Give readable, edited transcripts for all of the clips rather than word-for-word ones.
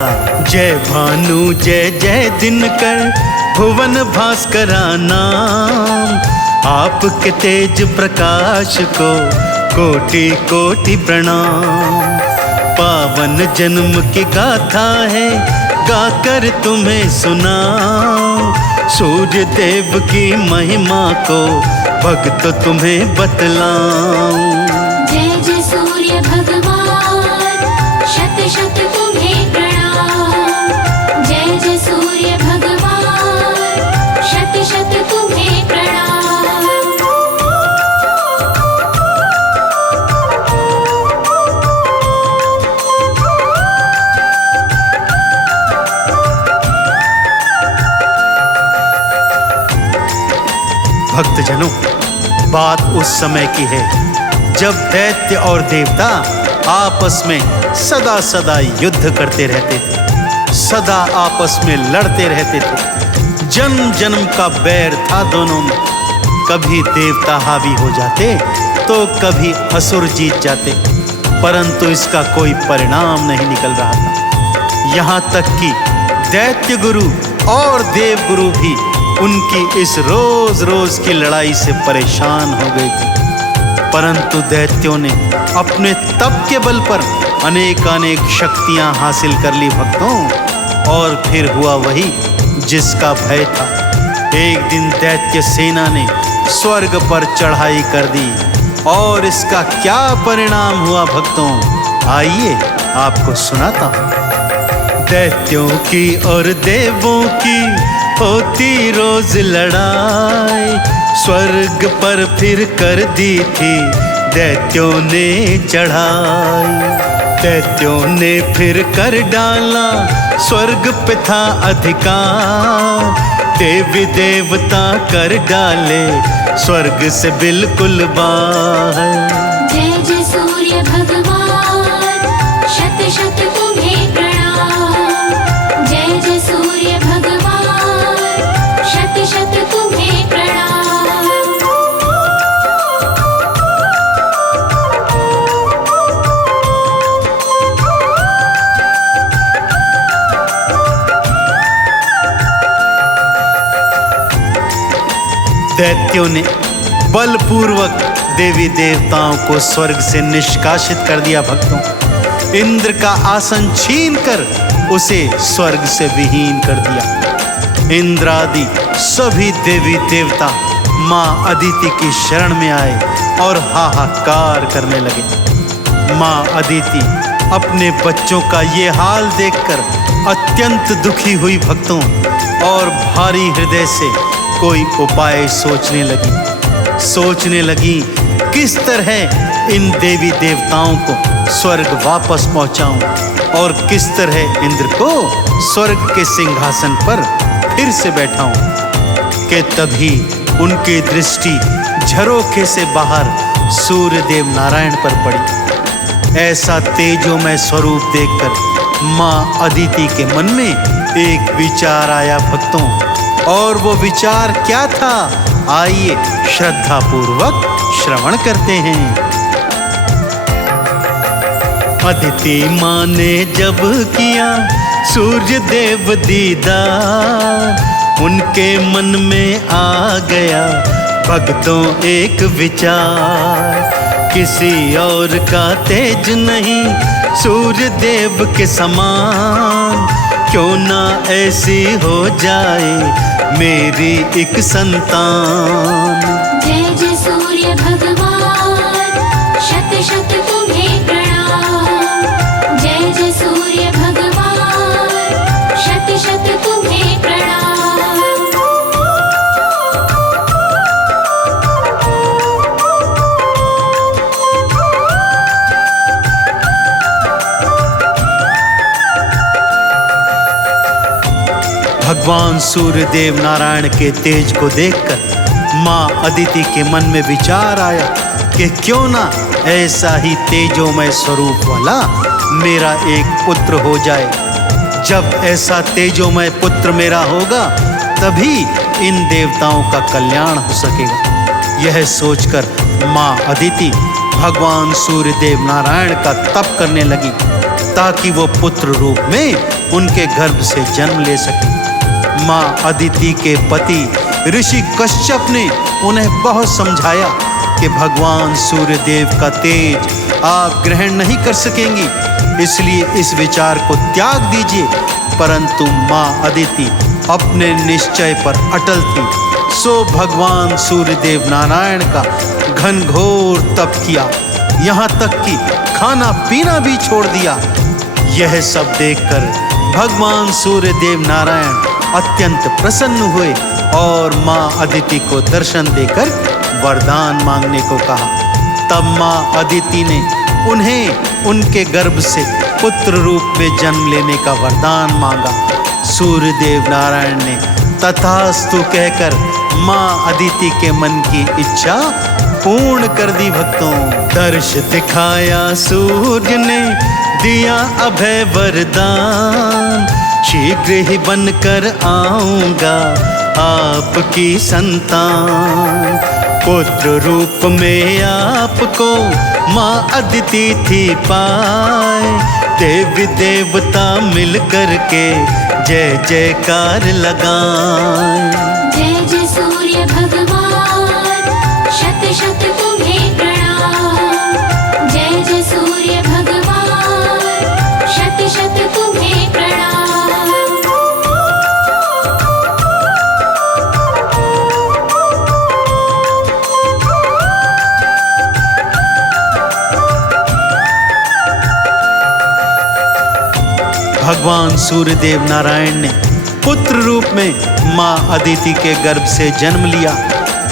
जय भानु जय जय दिनकर भुवन भास्करा नाम। आपके तेज प्रकाश को कोटि कोटि प्रणाम। पावन जन्म की गाथा है गाकर तुम्हें सुनाऊं। सूर्य देव की महिमा को भक्त तुम्हें बतलाऊं। जय जय सूर्य भगवान शत शत तुम्हें प्रणाम। जय जय सूर्य भगवान शत शत तुम्हें प्रणाम। भक्तजनों, बात उस समय की है जब दैत्य और देवता आपस में सदा सदा युद्ध करते रहते थे, सदा आपस में लड़ते रहते थे। जन्म जन्म का बैर था दोनों में। कभी देवता हावी हो जाते तो कभी असुर जीत जाते, परंतु इसका कोई परिणाम नहीं निकल रहा था। यहाँ तक कि दैत्य गुरु और देव गुरु भी उनकी इस रोज रोज की लड़ाई से परेशान हो गए थे। परंतु दैत्यों ने अपने तप के बल पर अनेक शक्तियां हासिल कर ली भक्तों। और फिर हुआ वही जिसका भय था। एक दिन दैत्य सेना ने स्वर्ग पर चढ़ाई कर दी और इसका क्या परिणाम हुआ भक्तों, आइए आपको सुनाता हूं। दैत्यों की और देवों की होती रोज लड़ाई। स्वर्ग पर फिर कर दी थी दैत्यों ने चढ़ाई। दैत्यों ने फिर कर डाला स्वर्ग पे था अधिकार। देवी देवता कर डाले स्वर्ग से बिल्कुल बाहर। जय जय सूर्य भगवान शत शत तुम्हें प्रणाम। जय जय सूर्य भगवान शत शत तुम्हें प्रणाम। दैत्यों ने बलपूर्वक देवी देवताओं को स्वर्ग से निष्कासित कर दिया भक्तों। इंद्र का आसन छीनकर उसे स्वर्ग से विहीन कर दिया। इंद्र आदि सभी देवी देवता माँ अदिति की शरण में आए और हाहाकार करने लगे। माँ अदिति अपने बच्चों का ये हाल देखकर अत्यंत दुखी हुई भक्तों, और भारी हृदय से कोई उपाय सोचने लगी किस तरह इन देवी देवताओं को स्वर्ग वापस पहुंचाऊं और किस तरह इंद्र को स्वर्ग के सिंहासन पर फिर से बैठाऊं। कि तभी उनकी दृष्टि झरोखे से बाहर सूर्य देव नारायण पर पड़ी। ऐसा तेजोमय स्वरूप देखकर माँ अदिति के मन में एक विचार आया भक्तों, और वो विचार क्या था, आइए श्रद्धा पूर्वक श्रवण करते हैं। अदिति माँ ने जब किया सूर्य देव दीदार, उनके मन में आ गया भक्तों एक विचार। किसी और का तेज नहीं सूर्य देव के समान, क्यों ना ऐसी हो जाए मेरी एक संतान। जय जय सूर्य भगवान शत शत तुम्हें प्रणाम। जय जय सूर्य भगवान शत शत तुम्हें प्रणाम। भगवान सूर्यदेव नारायण के तेज को देखकर माँ अदिति के मन में विचार आया कि क्यों ना ऐसा ही तेजोमय स्वरूप वाला मेरा एक पुत्र हो जाए। जब ऐसा तेजोमय पुत्र मेरा होगा तभी इन देवताओं का कल्याण हो सकेगा। यह सोचकर माँ अदिति भगवान सूर्यदेव नारायण का तप करने लगी। ताकि वो पुत्र रूप में उनके गर्भ से जन्म ले सके। माँ अदिति के पति ऋषि कश्यप ने उन्हें बहुत समझाया कि भगवान सूर्यदेव का तेज आप ग्रहण नहीं कर सकेंगी, इसलिए इस विचार को त्याग दीजिए। परंतु माँ अदिति अपने निश्चय पर अटल थी, सो भगवान सूर्यदेव नारायण का घनघोर तप किया, यहाँ तक कि खाना पीना भी छोड़ दिया। यह सब देखकर भगवान सूर्यदेव नारायण अत्यंत प्रसन्न हुए और माँ अदिति को दर्शन देकर वरदान मांगने को कहा। तब माँ अदिति ने उन्हें उनके गर्भ से पुत्र रूप में जन्म लेने का वरदान मांगा। सूर्यदेव नारायण ने तथास्तु कहकर माँ अदिति के मन की इच्छा पूर्ण कर दी। भक्तों, दर्श दिखाया सूर्य ने, दिया अभय वरदान, शीघ्र ही बनकर आऊंगा आपकी संतान। पुत्र रूप में आपको माँ अदिति थी पाए, देवी देवता मिल कर के जय जयकार लगाएं। जय जय सूर्य भगवान, शत शत तुम्हें प्रणाम। जय जय सूर्य भगवान, शत शत तुम्हें प्रणाम। भगवान सूर्यदेव नारायण ने पुत्र रूप में माँ अदिति के गर्भ से जन्म लिया।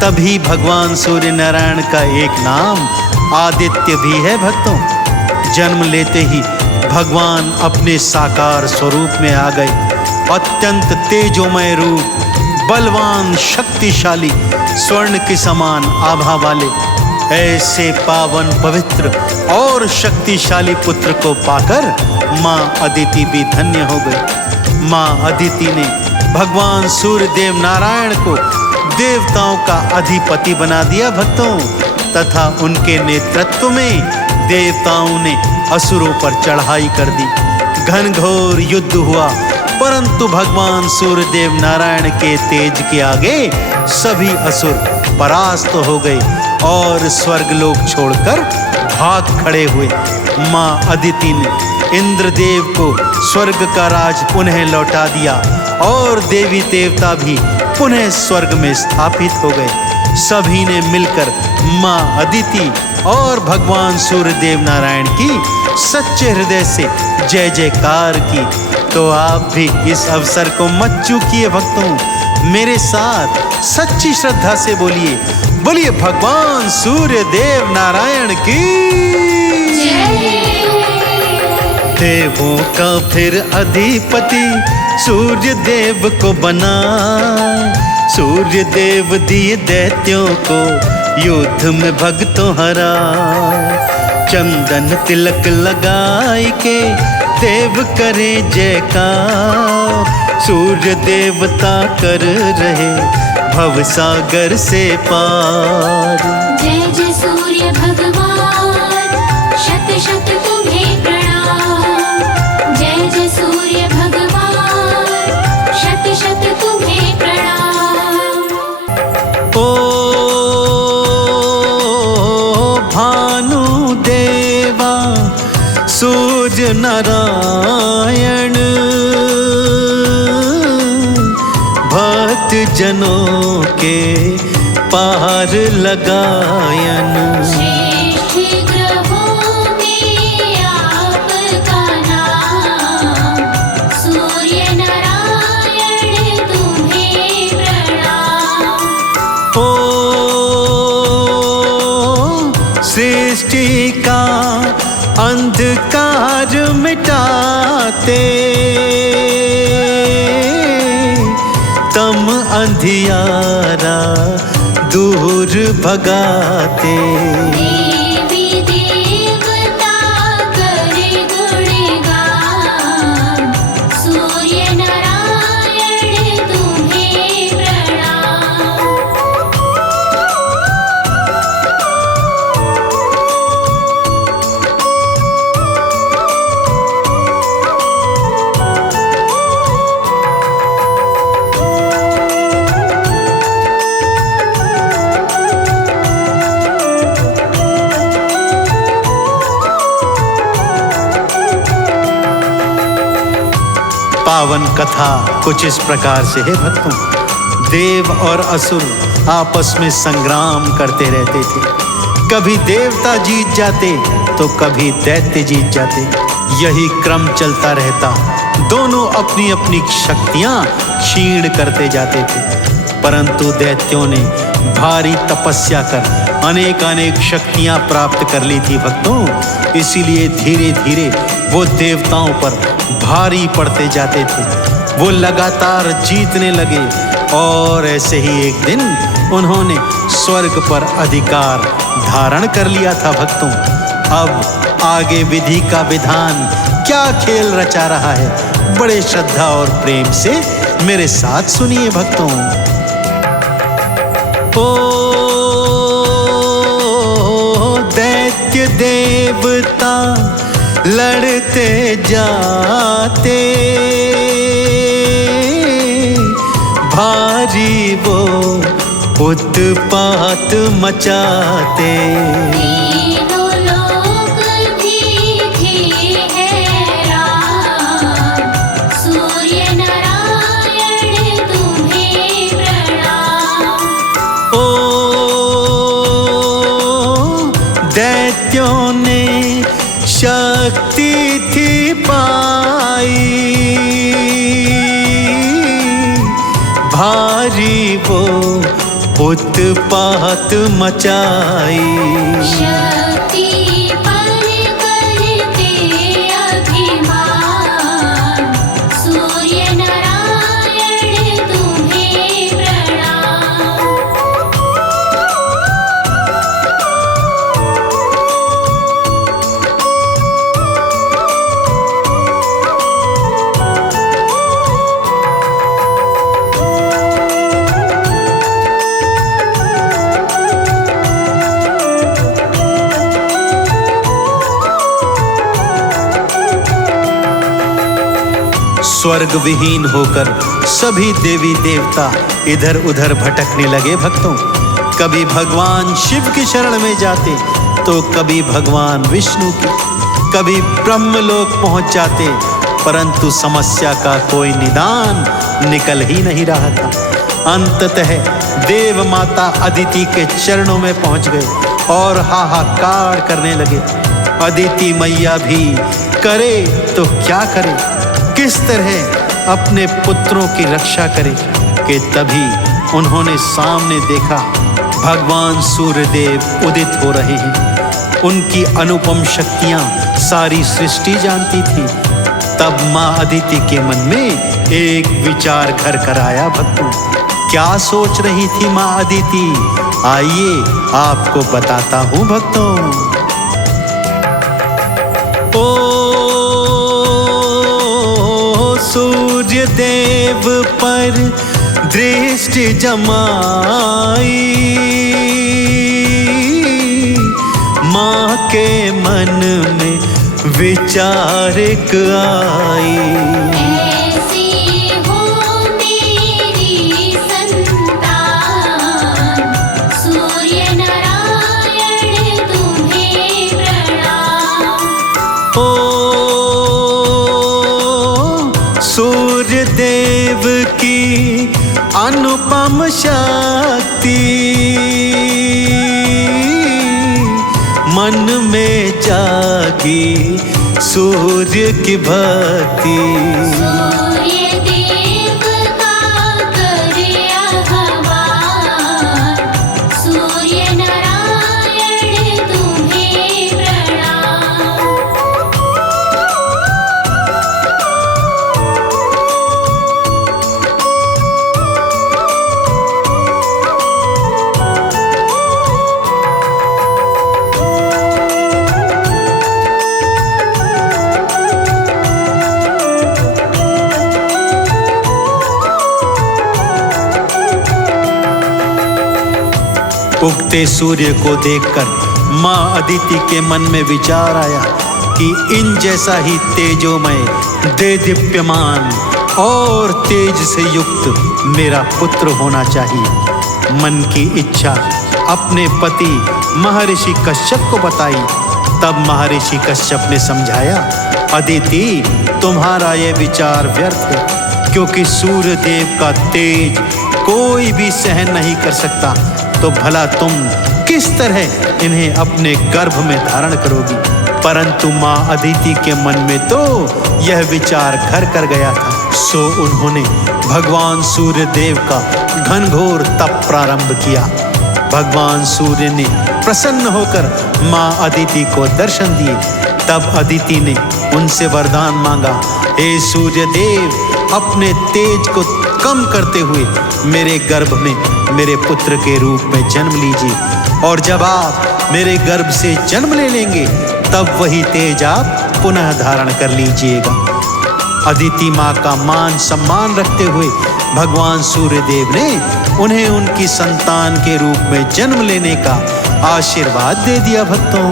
तभी भगवान सूर्य नारायण का एक नाम आदित्य भी है। भक्तों, जन्म लेते ही भगवान अपने साकार स्वरूप में आ गए। अत्यंत तेजोमय रूप, बलवान, शक्तिशाली, स्वर्ण के समान आभा वाले ऐसे पावन, पवित्र और शक्तिशाली पुत्र को पाकर माँ अदिति भी धन्य हो गई। माँ अदिति ने भगवान सूर्यदेव नारायण को देवताओं का अधिपति बना दिया। भक्तों, तथा उनके नेतृत्व में देवताओं ने असुरों पर चढ़ाई कर दी। घनघोर युद्ध हुआ, परंतु भगवान सूर्यदेव नारायण के तेज के आगे सभी असुर परास्त हो गए और स्वर्गलोक छोड़कर भाग खड़े हुए। माँ अदिति ने इंद्रदेव को स्वर्ग का राज पुनः लौटा दिया और देवी देवता भी पुनः स्वर्ग में स्थापित हो गए। सभी ने मिलकर माँ अदिति और भगवान सूर्यदेव नारायण की सच्चे हृदय से जय जयकार की। तो आप भी इस अवसर को मत चूकिए। भक्तों, मेरे साथ सच्ची श्रद्धा से बोलिए, बोलिए भगवान सूर्यदेव नारायण की। देवों का फिर अधिपति सूर्य देव को बना, सूर्य देव दिए दैत्यों को युद्ध में भक्तों हरा। चंदन तिलक लगाई के देव करे जयकार, सूर्य देवता कर रहे भवसागर से पार। जय जय सूर्य भगवान, शत शत तुम्हें प्रणाम। जय जय सूर्य भगवान, शत शत तुम्हें प्रणाम। ओ भानु देवा सूर्य नारायण, भक्त जनों के पार लगायन। श्रेष्ठ ग्रहों में आपका नाम, सूर्य नारायण तुम्हें प्रणाम। ओ सृष्टि का अंधकार मिटाते, तम अंधियारा दूर भगाते। देवी देवता करे गुणगान, सूर्य नारायण तुम्हें प्रणाम। पावन कथा कुछ इस प्रकार से है भक्तों। देव और असुर आपस में संग्राम करते रहते थे। कभी देवता जीत जाते तो कभी दैत्य जीत जाते। यही क्रम चलता रहता। दोनों अपनी अपनी शक्तियां क्षीण करते जाते थे। परंतु दैत्यों ने भारी तपस्या कर अनेक शक्तियां प्राप्त कर ली थी भक्तों। इसीलिए धीरे धीरे वो देवताओं पर भारी पड़ते जाते थे। वो लगातार जीतने लगे और ऐसे ही एक दिन उन्होंने स्वर्ग पर अधिकार धारण कर लिया था भक्तों। अब आगे विधि का विधान क्या खेल रचा रहा है, बड़े श्रद्धा और प्रेम से मेरे साथ सुनिए भक्तों। दैत्य देवता लड़ते जाते, भारी वो उत्पात मचाते। तीनों लोक भी थे हैरान, सूर्य नारायण तुम्हें प्रणाम। दैत्यों ने शक्ति थी पाई, भारी वो उत्पात मचाई। शक्ति पर करते अभिमान, सूर्य नारायण तुम्हें प्रणाम। स्वर्ग विहीन होकर सभी देवी देवता इधर उधर भटकने लगे भक्तों। कभी भगवान शिव की शरण में जाते तो कभी भगवान विष्णु की, कभी ब्रह्मलोक पहुंच जाते। परंतु समस्या का कोई निदान निकल ही नहीं रहा था। अंततः देव माता अदिति के चरणों में पहुंच गए और हाहाकार करने लगे। अदिति मैया भी करे तो क्या करे, किस तरह अपने पुत्रों की रक्षा करे कि तभी उन्होंने सामने देखा भगवान सूर्यदेव उदित हो रहे हैं। उनकी अनुपम शक्तियां सारी सृष्टि जानती थी। तब माँ अदिति के मन में एक विचार घर कर आया भक्तों। क्या सोच रही थी माँ अदिति, आइए आपको बताता हूँ भक्तों। सूर्य देव पर दृष्टि जमाई, माँ के मन में विचारक आई। ऐसी हो मेरी संतान, सूर्य नारायण तुम्हें प्रणाम। सूर्य देव की अनुपम शक्ति, मन में जागी सूर्य की भक्ति। सूर्य देव का करे आह्वान, सूर्य नारायण तुम्हें प्रणाम। उगते सूर्य को देखकर माँ अदिति के मन में विचार आया कि इन जैसा ही तेजोमय, देदीप्यमान और तेज से युक्त मेरा पुत्र होना चाहिए। मन की इच्छा अपने पति महर्षि कश्यप को बताई। तब महर्षि कश्यप ने समझाया, अदिति तुम्हारा ये विचार व्यर्थ है, क्योंकि सूर्य देव का तेज कोई भी सहन नहीं कर सकता। तो भला तुम किस तरह इन्हें अपने गर्भ में धारण करोगी? परंतु माँ अदिति के मन में तो यह विचार घर कर गया था। सो उन्होंने भगवान सूर्य देव का घनघोर तप प्रारंभ किया। भगवान सूर्य ने प्रसन्न होकर माँ अदिति को दर्शन दिए। तब अदिति ने उनसे वरदान मांगा, हे सूर्य देव, अपने तेज को कम करते हुए मेरे गर्भ में मेरे पुत्र के रूप में जन्म लीजिए, और जब आप मेरे गर्भ से जन्म ले लेंगे तब वही तेज आप पुनः धारण कर लीजिएगा। अदिति माँ का मान सम्मान रखते हुए भगवान सूर्य देव ने उन्हें उनकी संतान के रूप में जन्म लेने का आशीर्वाद दे दिया। भक्तों,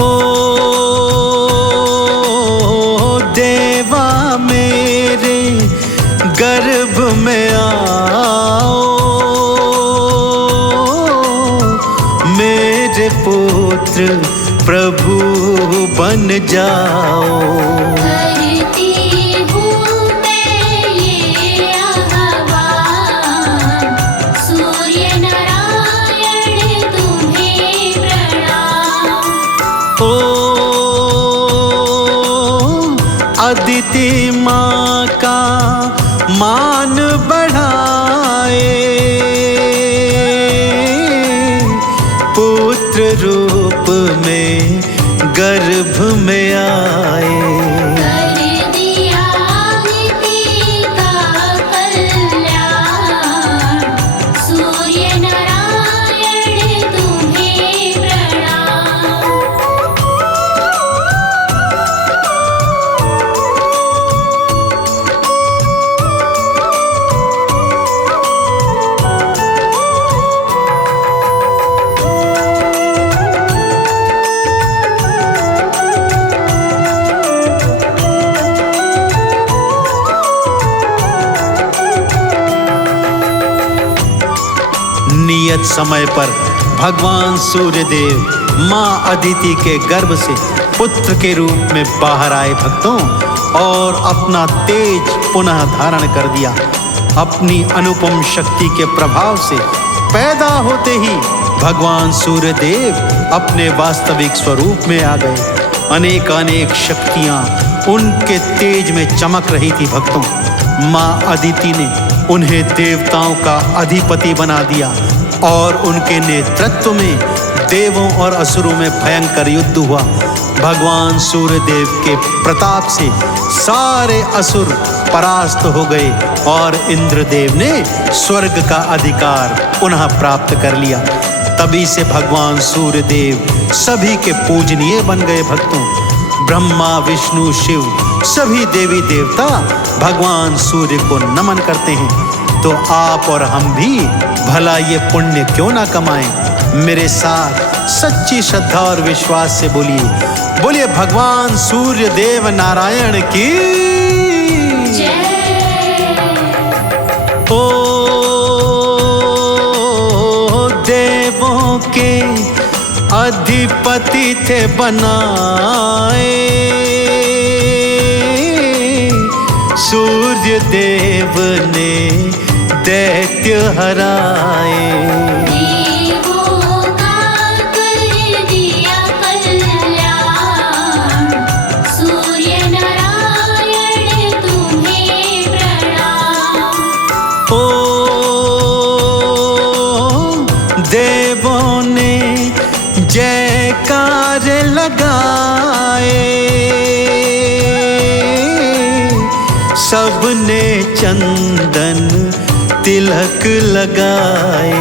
ओ देवा मेरे गर्भ में आओ, मेरे पुत्र प्रभु बन जाओ। करती हूँ मैं ये आह्वान, सूर्य नारायण तुम्हें प्रणाम। ओ अदिति माँ का मान बढ़ाए, पुत्र रूप में गर्भ में आए। कर दिया अदिति का कल्याण, सूर्य नारायण तुम्हें प्रणाम। नियत समय पर भगवान सूर्यदेव माँ अदिति के गर्भ से पुत्र के रूप में बाहर आए भक्तों, और अपना तेज पुनः धारण कर दिया। अपनी अनुपम शक्ति के प्रभाव से पैदा होते ही भगवान सूर्यदेव अपने वास्तविक स्वरूप में आ गए। अनेक शक्तियां उनके तेज में चमक रही थी भक्तों। माँ अदिति ने उन्हें देवताओं का अधिपति बना दिया और उनके नेतृत्व में देवों और असुरों में भयंकर युद्ध हुआ। भगवान सूर्यदेव के प्रताप से सारे असुर परास्त हो गए और इंद्रदेव ने स्वर्ग का अधिकार पुनः प्राप्त कर लिया। तभी से भगवान सूर्यदेव सभी के पूजनीय बन गए भक्तों। ब्रह्मा, विष्णु, शिव सभी देवी देवता भगवान सूर्य को नमन करते हैं। तो आप और हम भी भला ये पुण्य क्यों ना कमाएं। मेरे साथ सच्ची श्रद्धा और विश्वास से बोलिए भगवान सूर्य देव नारायण की जय। ओ देवों के अधिपति थे बनाए, सूर्य देव ने दैत्य हराए। देवों का कर दिया कल्याण, सूर्य नारायण तुम्हें प्रणाम। ओ देवों ने जयकार लगाए, सबने चंदन तिलक लगाए।